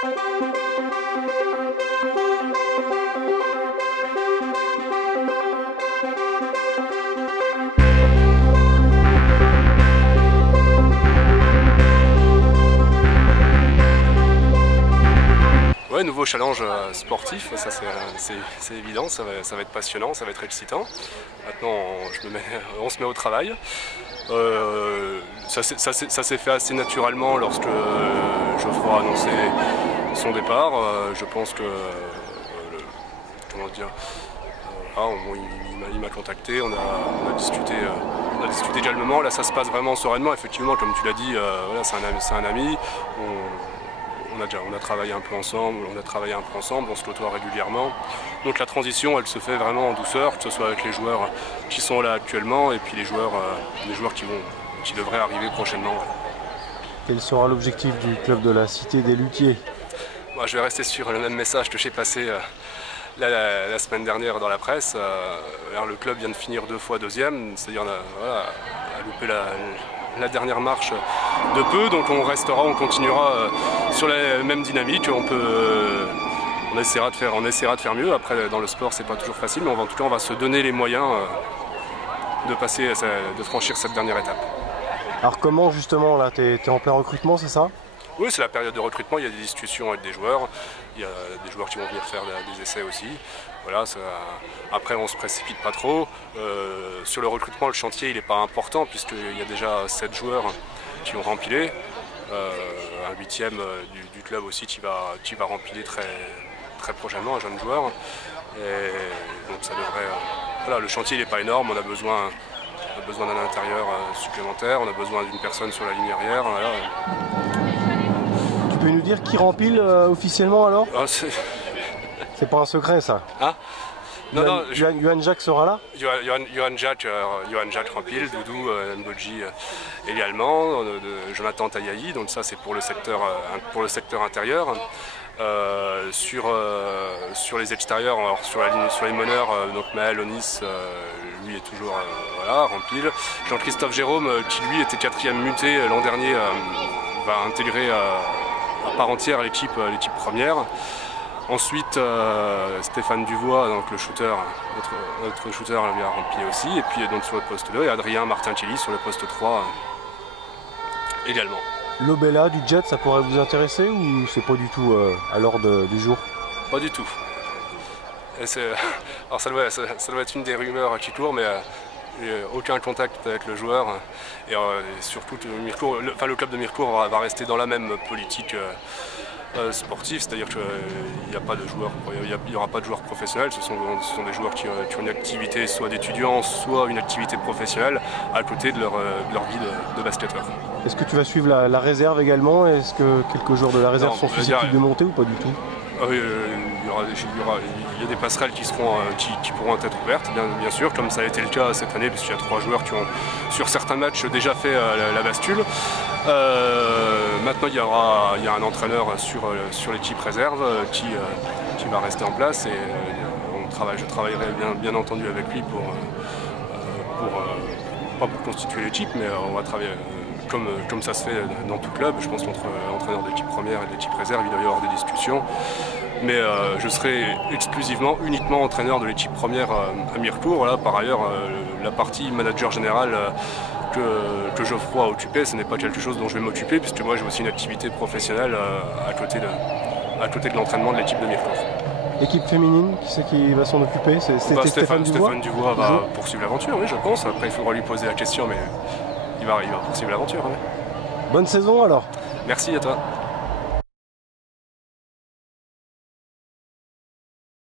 Ouais, nouveau challenge sportif, ça c'est évident, ça va être passionnant, ça va être excitant. Maintenant on se met au travail. Ça s'est fait assez naturellement lorsque Geoffroy a annoncé son départ. Je pense que, comment dire, il m'a contacté, on a discuté calmement. Là ça se passe vraiment sereinement, effectivement, comme tu l'as dit, voilà, c'est un ami. On a travaillé un peu ensemble, on se côtoie régulièrement. Donc la transition, elle se fait vraiment en douceur, que ce soit avec les joueurs qui sont là actuellement et puis les joueurs qui devraient arriver prochainement. Quel sera l'objectif du club de la Cité des Luthiers? Moi, je vais rester sur le même message que j'ai passé la semaine dernière dans la presse. Le club vient de finir 2 fois deuxième, c'est-à-dire a loupé la dernière marche de peu, donc on continuera sur la même dynamique. On essaiera de faire mieux. Après, dans le sport, c'est pas toujours facile, mais en tout cas, on va se donner les moyens de franchir cette dernière étape. Alors comment justement, là, t'es en plein recrutement, c'est ça? Oui, c'est la période de recrutement, il y a des discussions avec des joueurs, il y a des joueurs qui vont venir faire des essais aussi. Voilà, après on ne se précipite pas trop. Sur le recrutement, le chantier il n'est pas important puisqu'il y a déjà 7 joueurs qui ont rempilé. Un 8e du club aussi qui va rempiler très prochainement, un jeune joueur. Et donc ça devrait... voilà, le chantier il n'est pas énorme, on a besoin d'un intérieur supplémentaire, on a besoin d'une personne sur la ligne arrière. Voilà. Tu peux nous dire qui rempile officiellement alors? C'est pas un secret ça. Hein? Non, Johan Jacques sera là? Johan Jacques rempile, Doudou Mbodji également, Jonathan Tayahi, donc ça c'est pour le secteur intérieur. Sur les extérieurs, alors sur les meneurs, donc Maël Onis, lui est toujours rempile. Jean-Christophe Jérôme, qui lui était 4e muté l'an dernier, va intégrer à part entière l'équipe première. Ensuite, Stéphane Duvois, donc le shooter, notre shooter, lui a rempli aussi. Et puis donc sur le poste 2, et Adrien Martin-Kelly sur le poste 3 également. L'Obella du Jet, ça pourrait vous intéresser ou c'est pas du tout à l'ordre du jour? Pas du tout. Alors ça doit être une des rumeurs qui court, mais aucun contact avec le joueur. Et surtout, le club de Mirecourt va rester dans la même politique sportive, c'est-à-dire qu'il n'y a pas de joueurs, il y aura pas de joueurs professionnels. Ce sont des joueurs qui ont une activité soit d'étudiants, soit une activité professionnelle à côté de leur vie de basketteur. Est-ce que tu vas suivre la réserve également? Est-ce que quelques joueurs de la réserve sont susceptibles de monter ou pas du tout? Il y a des passerelles qui pourront être ouvertes, bien sûr, comme ça a été le cas cette année, puisqu'il y a 3 joueurs qui ont, sur certains matchs, déjà fait la bascule. Maintenant, il y a un entraîneur sur l'équipe réserve qui va rester en place et je travaillerai bien entendu avec lui pas pour constituer l'équipe, mais on va travailler comme ça se fait dans tout club. Je pense qu'entre entraîneur d'équipe première et d'équipe réserve, il doit y avoir des discussions. Mais je serai uniquement entraîneur de l'équipe première à Mirecourt. Voilà, par ailleurs, la partie manager général que Geoffroy a occupée, ce n'est pas quelque chose dont je vais m'occuper, puisque moi j'ai aussi une activité professionnelle à côté de l'entraînement de l'équipe de Mirecourt. L'équipe féminine, qui c'est qui va s'en occuper? Stéphane Duvois va poursuivre l'aventure, oui, je pense. Après, il faudra lui poser la question, mais il va poursuivre l'aventure. Oui. Bonne saison alors. Merci à toi.